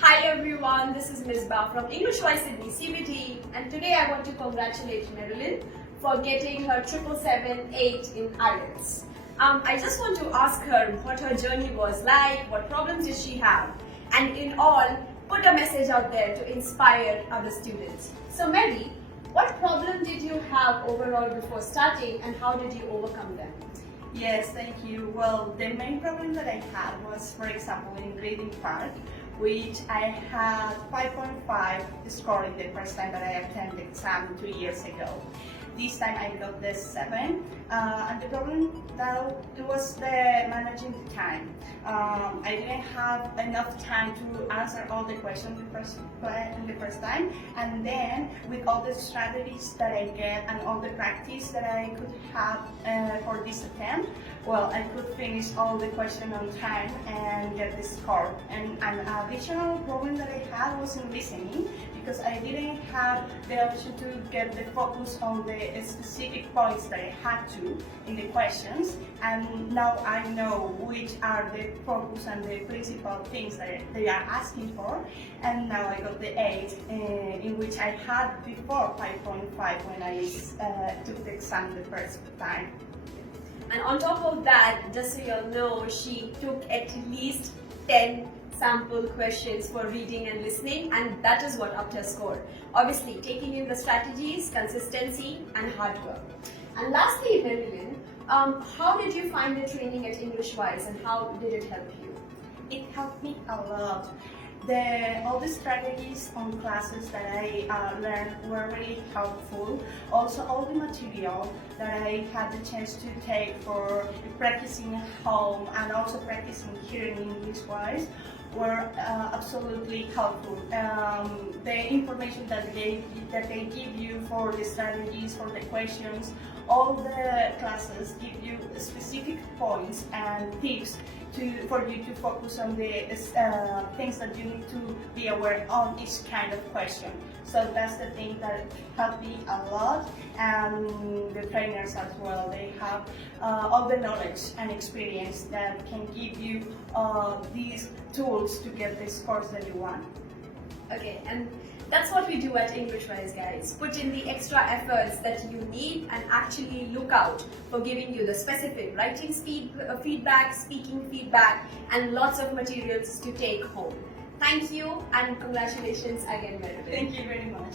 Hi everyone, this is Ms. Ba from EnglishWise Sydney CBT, and today I want to congratulate Marilyn for getting her 777-8 in IELTS. I just want to ask her what her journey was like, what problems did she have, and in all, put a message out there to inspire other students. So Mary, what problem did you have overall before starting, and how did you overcome them? Yes, thank you. Well, the main problem that I had was, for example, in reading part, which I had 5.5 score in the first time that I attended the exam 2 years ago. This time I got the 7, and the problem that was the managing the time. I didn't have enough time to answer all the questions in the first time, and then with all the strategies that I get and all the practice that I could have for this attempt, well, I could finish all the questions on time and get the score. And an additional problem that I had was in listening, because I didn't have the option to get the focus on the specific points that I had to in the questions, and now I know which are the focus and the principal things that they are asking for, and now I got the 8, in which I had before 5.5 when I took the exam the first time. And on top of that, just so you all know, she took at least 10 sample questions for reading and listening, and that is what upped her score. Obviously, taking in the strategies, consistency, and hard work. And lastly, Marilyn, how did you find the training at EnglishWise, and how did it help you? It helped me a lot. All the strategies on classes that I learned were really helpful. Also, all the material that I had the chance to take for practicing at home and also practicing here in EnglishWise were absolutely helpful. The information that they give you for the strategies, for the questions, all the classes give you specific points and tips for you to focus on the things that you need to be aware on each kind of question. So that's the thing that helped me a lot, and the trainers as well. They have all the knowledge and experience that can give you these tools to get the scores that you want. Okay, and that's what we do at EnglishWise, guys. Put in the extra efforts that you need and actually look out for giving you the specific writing feedback, speaking feedback, and lots of materials to take home. Thank you, and congratulations again, Marilyn. Thank you very much.